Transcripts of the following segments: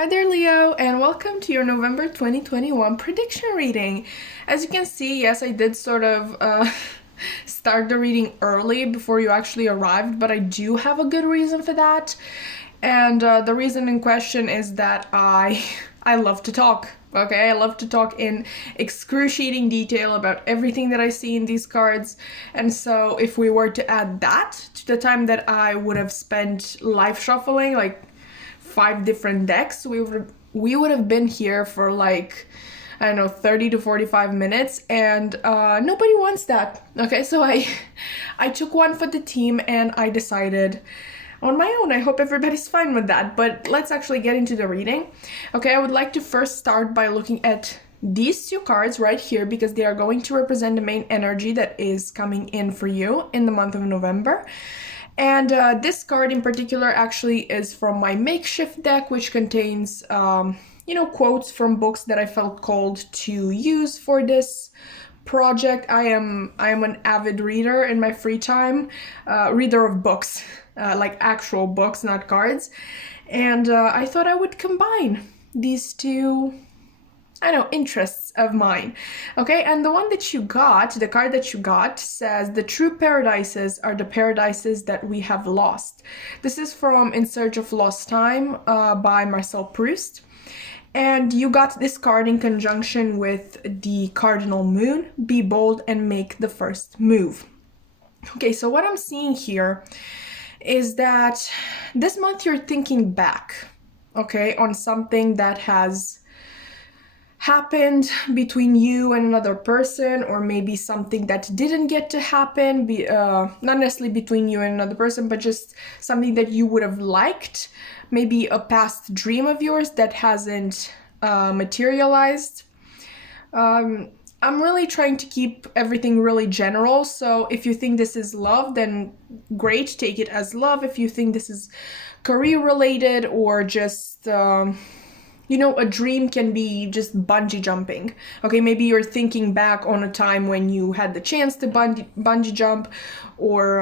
Hi there, Leo, and welcome to your November 2021 prediction reading. As you can see, yes, I did sort of start the reading early before you actually arrived, but I do have a good reason for that. And the reason in question is that I love to talk. Okay, I love to talk in excruciating detail about everything that I see in these cards. And so if we were to add that to the time that I would have spent live shuffling, like 5 different decks, we would have been here for like, I don't know, 30 to 45 minutes, and nobody wants that. Okay, so I took one for the team and I decided on my own. I hope everybody's fine with that, but let's actually get into the reading. Okay, I would like to first start by looking at these 2 cards right here because they are going to represent the main energy that is coming in for you in the month of November. And this card in particular actually is from my makeshift deck, which contains, quotes from books that I felt called to use for this project. I am an avid reader in my free time, reader of books, like actual books, not cards. And I thought I would combine these 2 interests of mine. Okay, and the one that you got, the card that you got, says the true paradises are the paradises that we have lost. This is from In Search of Lost Time by Marcel Proust. And you got this card in conjunction with the cardinal moon, be bold and make the first move. Okay, so what I'm seeing here is that this month you're thinking back, okay, on something that has happened between you and another person, or maybe something that didn't get to happen, not necessarily between you and another person, but just something that you would have liked, maybe a past dream of yours that hasn't materialized. I'm really trying to keep everything really general, so if you think this is love, then great, take it as love. If you think this is career related or just a dream can be just bungee jumping. Okay, maybe you're thinking back on a time when you had the chance to bungee jump, or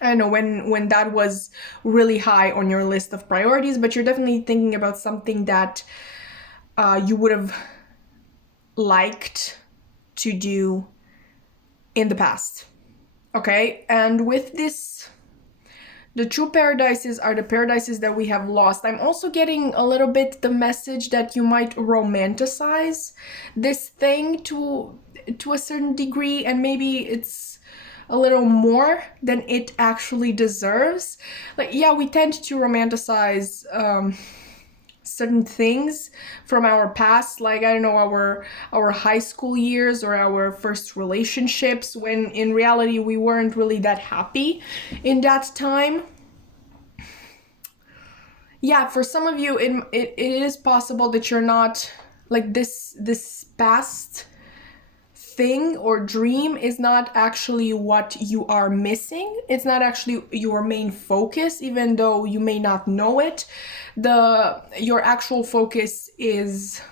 I don't know, when that was really high on your list of priorities, but you're definitely thinking about something that you would have liked to do in the past. Okay, and with this, the true paradises are the paradises that we have lost. I'm also getting a little bit the message that you might romanticize this thing to a certain degree, and maybe it's a little more than it actually deserves. Like, yeah, we tend to romanticize certain things from our past, like, I don't know, our high school years or our first relationships, when in reality we weren't really that happy in that time. Yeah, for some of you it is possible that you're not, like, this past thing or dream is not actually what you are missing. It's not actually your main focus, even though you may not know it. Your actual focus is,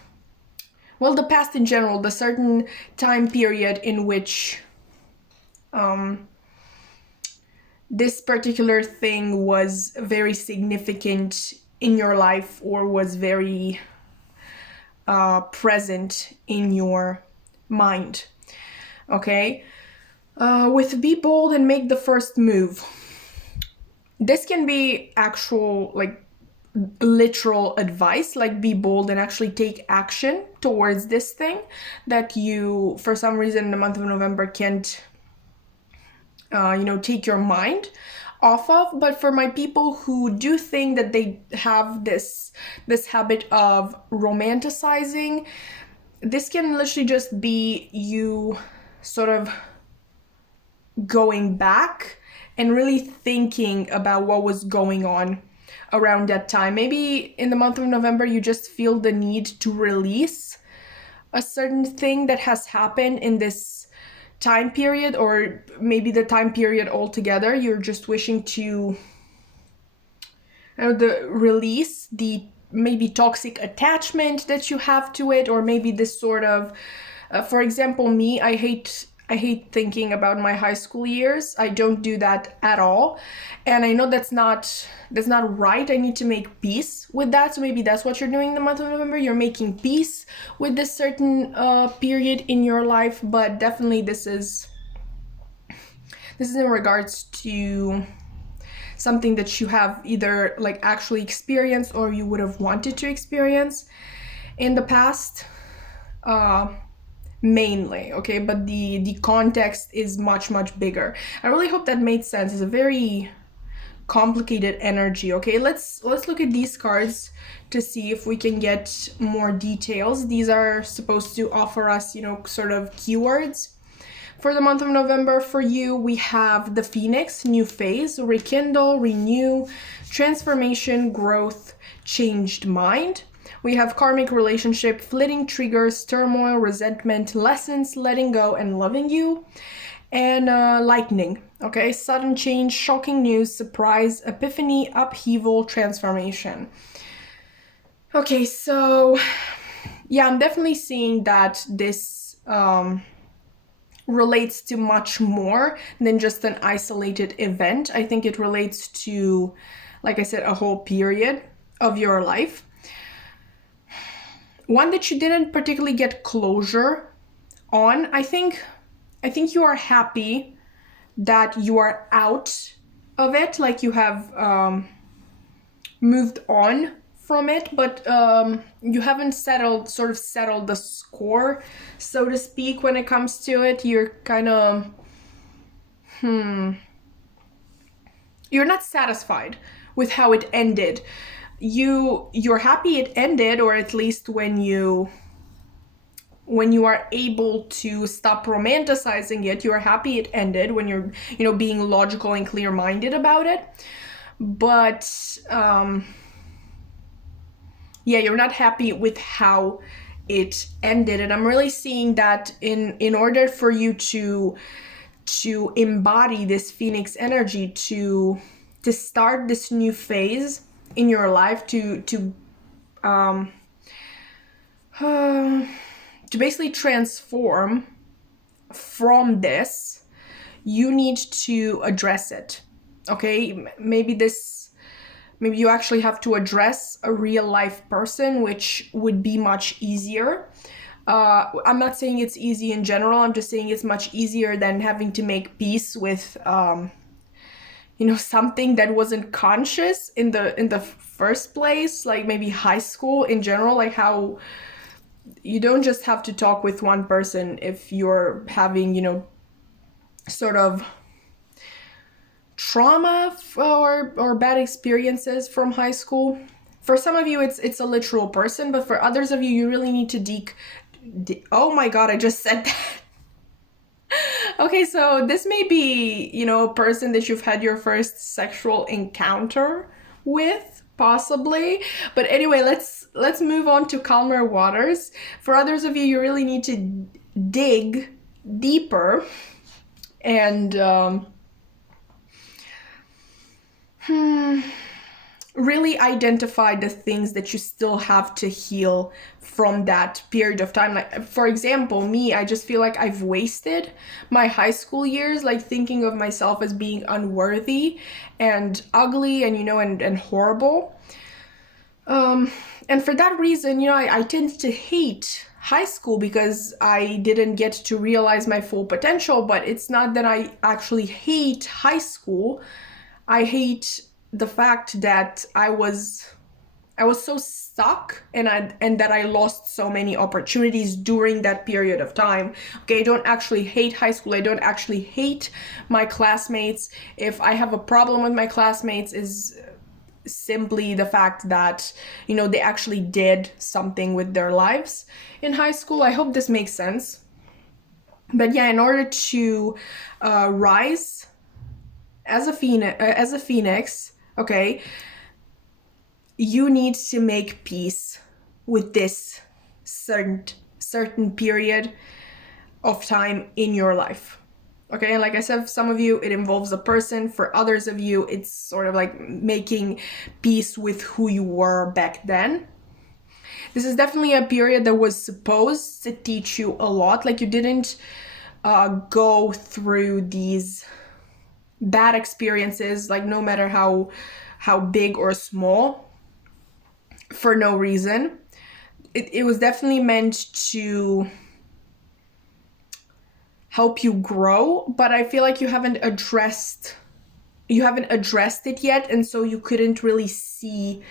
well, the past in general, the certain time period in which this particular thing was very significant in your life, or was very present in your mind. Okay, with be bold and make the first move, this can be actual, like, literal advice, like be bold and actually take action towards this thing that you, for some reason, in the month of November can't take your mind off of. But for my people who do think that they have this habit of romanticizing, this can literally just be you sort of going back and really thinking about what was going on around that time. Maybe in the month of November you just feel the need to release a certain thing that has happened in this time period, or maybe the time period altogether. You're just wishing to release the maybe toxic attachment that you have to it, or maybe this sort of for example, me, I hate I hate thinking about my high school years. I don't do that at all. And I know that's not right. I need to make peace with that. So maybe that's what you're doing in the month of November. You're making peace with this certain period in your life, but definitely this is in regards to something that you have either like actually experienced or you would have wanted to experience in the past. Mainly, okay, but the context is much bigger. I really hope that made sense. It's a very complicated energy. Okay, let's look at these cards to see if we can get more details. These are supposed to offer us, you know, sort of keywords for the month of November. For you, we have the Phoenix, new phase, rekindle, renew, transformation, growth, changed mind. We have karmic relationship, flitting triggers, turmoil, resentment, lessons, letting go, and loving you. And lightning, okay? Sudden change, shocking news, surprise, epiphany, upheaval, transformation. Okay, so yeah, I'm definitely seeing that this relates to much more than just an isolated event. I think it relates to, like I said, a whole period of your life. One that you didn't particularly get closure on. I think you are happy that you are out of it, like you have moved on from it, but you haven't settled the score, so to speak, when it comes to it. You're kind of you're not satisfied with how it ended. You're happy it ended, or at least when you are able to stop romanticizing it, you're happy it ended, when you're, you know, being logical and clear-minded about it. But yeah, you're not happy with how it ended. And I'm really seeing that in order for you to embody this Phoenix energy, to start this new phase in your life, to basically transform from this, you need to address it. Okay, maybe you actually have to address a real life person, which would be much easier. I'm not saying it's easy in general. I'm just saying it's much easier than having to make peace with you know, something that wasn't conscious in the first place, like maybe high school in general. Like, how you don't just have to talk with one person if you're having, you know, sort of trauma or bad experiences from high school. For some of you, it's a literal person, but for others of you, you really need to oh my god, I just said that. Okay, so this may be, you know, a person that you've had your first sexual encounter with, possibly. But anyway, let's move on to calmer waters. For others of you, you really need to dig deeper and really identify the things that you still have to heal from that period of time. Like, for example, me, I just feel like I've wasted my high school years, like thinking of myself as being unworthy and ugly and, you know, and horrible. And for that reason, you know, I tend to hate high school because I didn't get to realize my full potential. But it's not that I actually hate high school. I hate the fact that I was so stuck and that I lost so many opportunities during that period of time. Okay, I don't actually hate high school. I don't actually hate my classmates. If I have a problem with my classmates, is simply the fact that, you know, they actually did something with their lives in high school. I hope this makes sense. But yeah, in order to rise as a phoenix, okay, you need to make peace with this certain period of time in your life. Okay, and like I said, some of you, it involves a person. For others of you, it's sort of like making peace with who you were back then. This is definitely a period that was supposed to teach you a lot. Like, you didn't go through these bad experiences, like no matter how big or small, for no reason. It was definitely meant to help you grow, but I feel like you haven't addressed it yet, and so you couldn't really see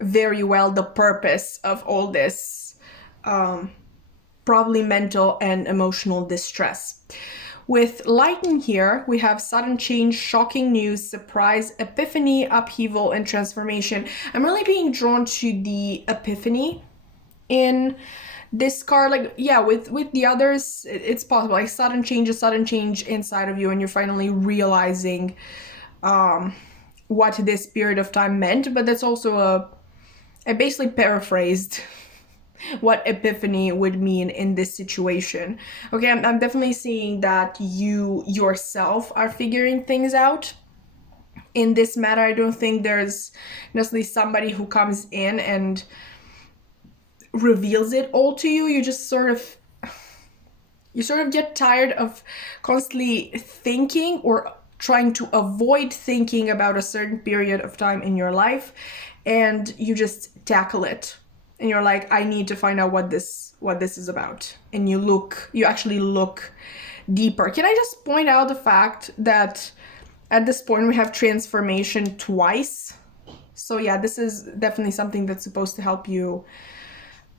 very well the purpose of all this probably mental and emotional distress. With Lighten here, we have sudden change, shocking news, surprise, epiphany, upheaval, and transformation. I'm really being drawn to the epiphany in this card. Like, yeah, with the others, it's possible. Like a sudden change inside of you, and you're finally realizing what this period of time meant. But that's also I basically paraphrased what epiphany would mean in this situation. Okay, I'm definitely seeing that you yourself are figuring things out in this matter. I don't think there's necessarily somebody who comes in and reveals it all to you. You just sort of get tired of constantly thinking or trying to avoid thinking about a certain period of time in your life, and you just tackle it. And you're like, I need to find out what this is about. And you actually look deeper. Can I just point out the fact that at this point we have transformation twice? So yeah, this is definitely something that's supposed to help you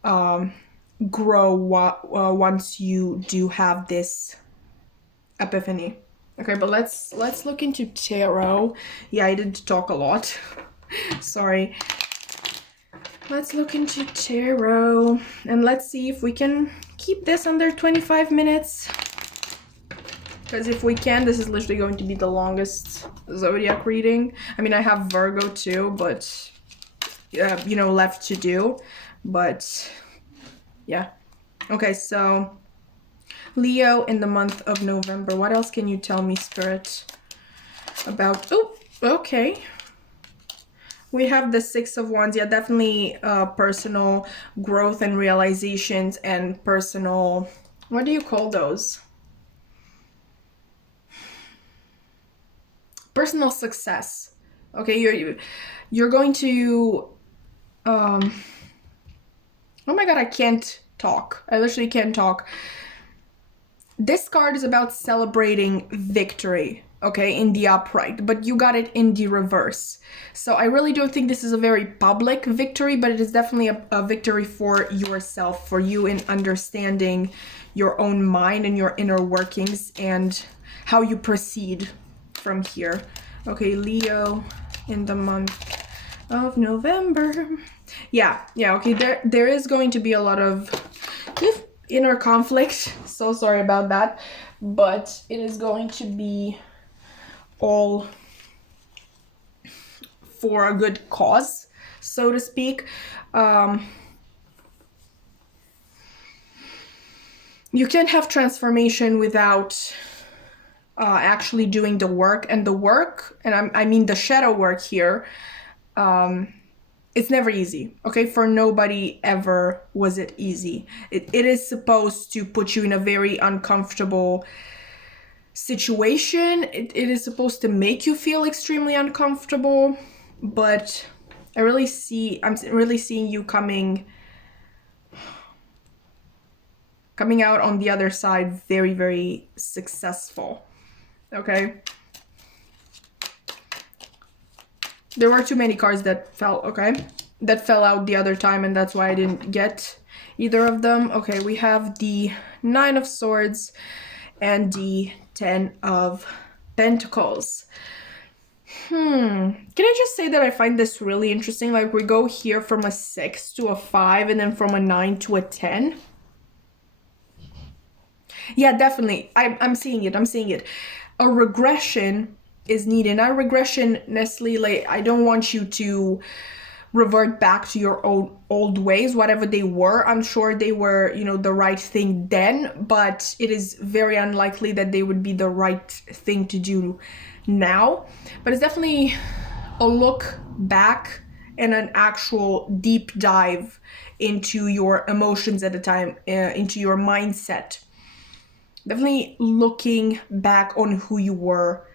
grow once you do have this epiphany. Okay, but let's look into tarot. Yeah, I did talk a lot. Sorry. Let's look into tarot, and let's see if we can keep this under 25 minutes. Because if we can, this is literally going to be the longest zodiac reading. I mean, I have Virgo too, but left to do. But yeah. Okay, so Leo in the month of November. What else can you tell me, Spirit, about? Oh, okay. We have the Six of Wands. Yeah, definitely personal growth and realizations and personal, what do you call those? Personal success. Okay, you're going to oh my god, I can't talk. I literally can't talk. This card is about celebrating victory. Okay, in the upright, but you got it in the reverse. So I really don't think this is a very public victory, but it is definitely a victory for yourself, for you in understanding your own mind and your inner workings and how you proceed from here. Okay, Leo in the month of November. Yeah, okay, there is going to be a lot of inner conflict. So sorry about that, but it is going to be all for a good cause, so to speak. You can't have transformation without actually doing the work, and I mean the shadow work here. It's never easy, okay? For nobody ever was it easy. It is supposed to put you in a very uncomfortable situation. It is supposed to make you feel extremely uncomfortable, but I'm really seeing you coming out on the other side very, very successful. Okay, there were too many cards that fell out the other time, and that's why I didn't get either of them. Okay, we have the Nine of Swords and the 10 of Pentacles. Can I just say that I find this really interesting? Like, we go here from a 6 to a 5, and then from a 9 to a 10. Yeah, definitely. I'm seeing it. A regression is needed. Not a regression necessarily, like, I don't want you to revert back to your old ways, whatever they were. I'm sure they were, the right thing then, but it is very unlikely that they would be the right thing to do now. But it's definitely a look back and an actual deep dive into your emotions at the time, into your mindset. Definitely looking back on who you were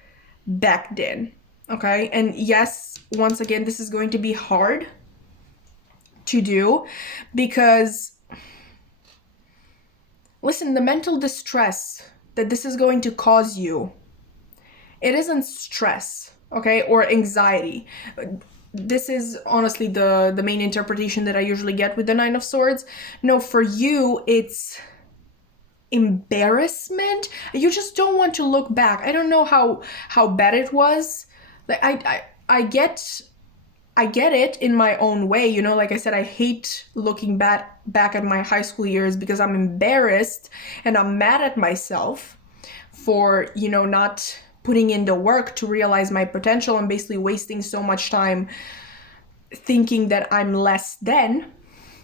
back then. Okay, and yes, once again, this is going to be hard to do because, listen, the mental distress that this is going to cause you, it isn't stress, okay, or anxiety. This is honestly the main interpretation that I usually get with the Nine of Swords. No, for you, it's embarrassment. You just don't want to look back. I don't know how bad it was. Like I get it in my own way, you know. Like I said, I hate looking back at my high school years because I'm embarrassed and I'm mad at myself for, you know, not putting in the work to realize my potential and basically wasting so much time thinking that I'm less than.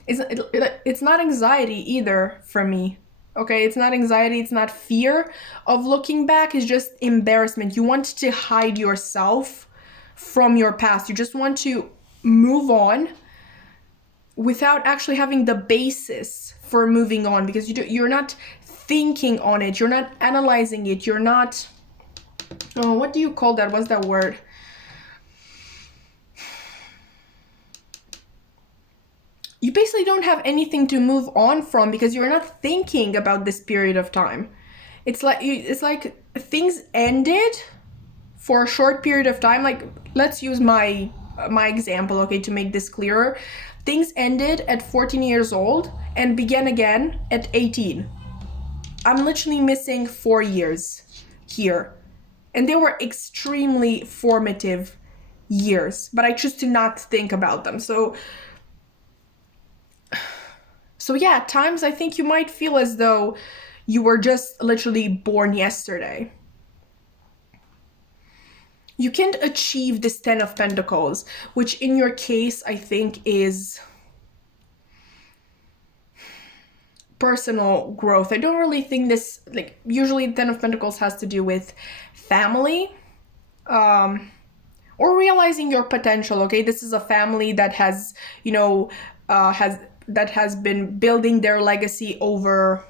It's not anxiety either for me. Okay, it's not anxiety, it's not fear of looking back, it's just embarrassment. You want to hide yourself from your past. You just want to move on without actually having the basis for moving on, because you're not thinking on it, you're not analyzing it, you're not, oh, what do you call that? What's that word? You basically don't have anything to move on from because you're not thinking about this period of time. It's like things ended for a short period of time. Like, let's use my example, okay, to make this clearer. Things ended at 14 years old and began again at 18. I'm literally missing 4 years here. And they were extremely formative years, but I choose to not think about them. So yeah, at times I think you might feel as though you were just literally born yesterday. You can't achieve this 10 of Pentacles, which in your case I think is personal growth. I don't really think this, like, usually 10 of Pentacles has to do with family, or realizing your potential. Okay, this is a family that has, you know, has been building their legacy over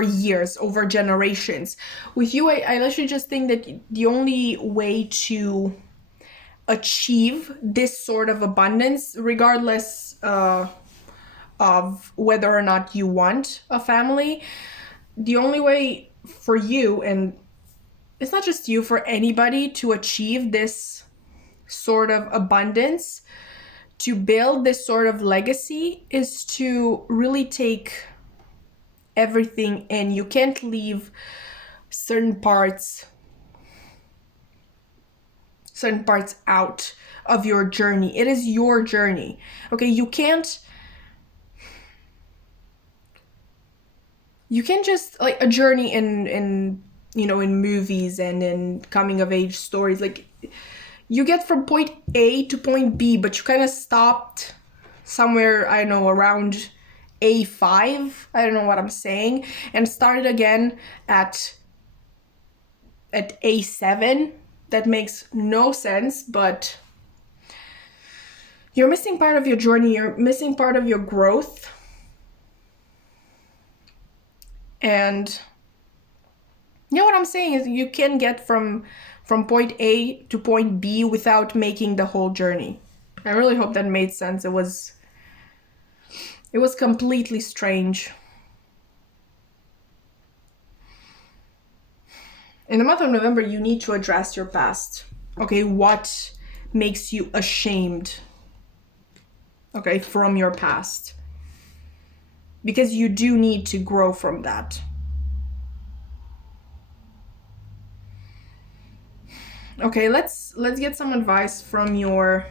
years, over generations. With you, I literally just think that the only way to achieve this sort of abundance, regardless of whether or not you want a family, the only way for you, and it's not just you, for anybody to achieve this sort of abundance, to build this sort of legacy, is to really take everything in. You can't leave certain parts out of your journey. It is your journey. Okay, you can't just, like, a journey in you know, in movies and in coming of age stories, like, you get from point A to point B, but you kind of stopped somewhere, I don't know, around A5, I don't know what I'm saying, and started again at A7. That makes no sense, but you're missing part of your journey, you're missing part of your growth. And you know what I'm saying is, you can get from point A to point B without making the whole journey. I really hope that made sense. It was completely strange. In the month of November, you need to address your past. Okay, what makes you ashamed, okay, from your past? Because you do need to grow from that. Okay, let's get some advice from your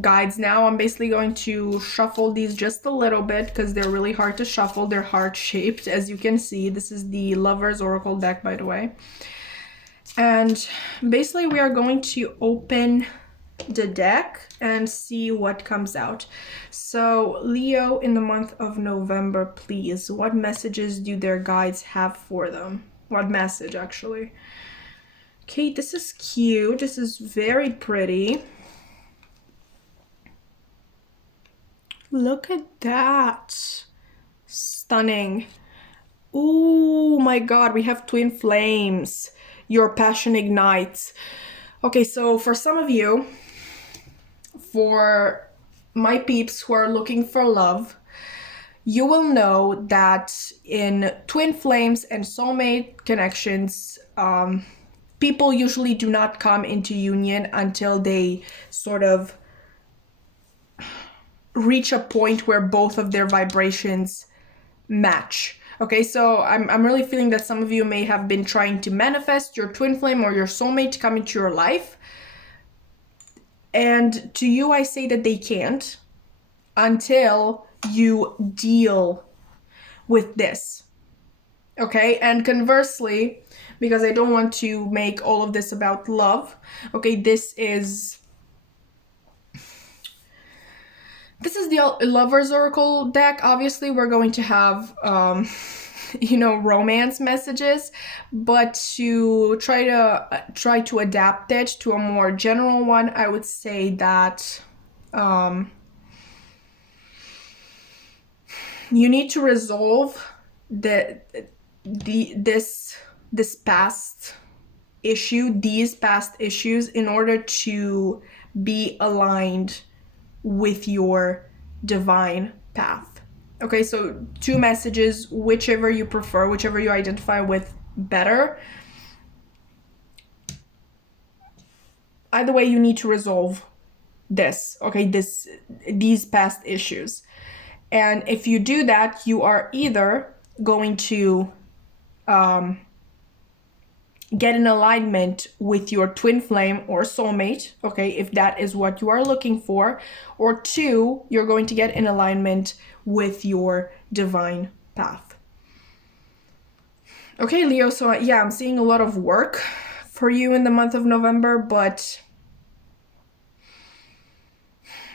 guides now. I'm basically going to shuffle these just a little bit because they're really hard to shuffle. They're heart-shaped, as you can see. This is the Lover's Oracle deck, by the way. And basically we are going to open the deck and see what comes out. So Leo, in the month of November, please, what messages do their guides have for them? What message, actually? Okay, this is cute. This is very pretty. Look at that. Stunning. Oh my God, we have twin flames. Your passion ignites. Okay, so for some of you, for my peeps who are looking for love, you will know that in twin flames and soulmate connections, people usually do not come into union until they sort of reach a point where both of their vibrations match. Okay, so I'm really feeling that some of you may have been trying to manifest your twin flame or your soulmate to come into your life. And to you, I say that they can't until you deal with this. Okay, and conversely, because I don't want to make all of this about love, okay, this is the Lover's Oracle deck. Obviously, we're going to have, romance messages, but to try to adapt it to a more general one, I would say that you need to resolve this past issue, these past issues, in order to be aligned with your divine path. Okay, so two messages, whichever you prefer, whichever you identify with better. Either way, you need to resolve this, okay, these past issues. And if you do that, you are either going to get in alignment with your twin flame or soulmate, okay, if that is what you are looking for, or two, you're going to get in alignment with your divine path. Okay, Leo, so yeah, I'm seeing a lot of work for you in the month of November, but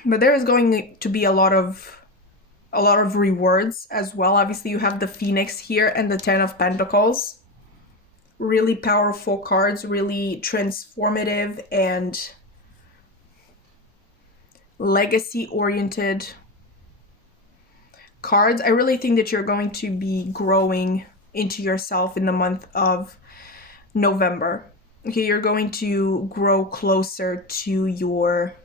there is going to be a lot of rewards as well. Obviously, you have the Phoenix here and the Ten of Pentacles. Really powerful cards, really transformative and legacy-oriented cards. I really think that you're going to be growing into yourself in the month of November. Okay, you're going to grow closer to your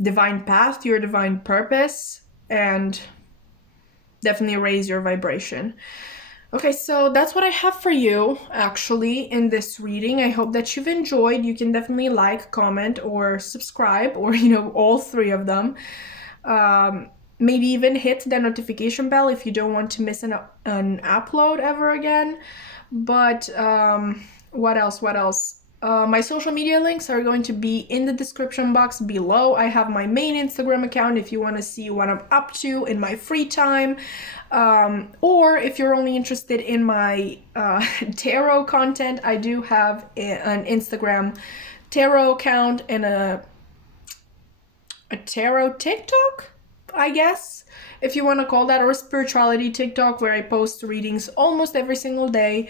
divine path, your divine purpose, and definitely raise your vibration. Okay, so that's what I have for you, actually, in this reading. I hope that you've enjoyed. You can definitely like, comment, or subscribe, or, all three of them. Maybe even hit the notification bell if you don't want to miss an upload ever again. But what else? My social media links are going to be in the description box below. I have my main Instagram account if you want to see what I'm up to in my free time. Or if you're only interested in my tarot content, I do have an Instagram tarot account and a tarot TikTok, I guess, if you want to call that, or spirituality TikTok, where I post readings almost every single day.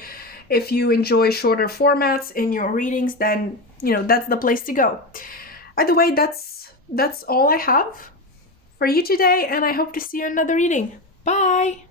If you enjoy shorter formats in your readings, then, that's the place to go. Either way, that's all I have for you today, and I hope to see you in another reading. Bye!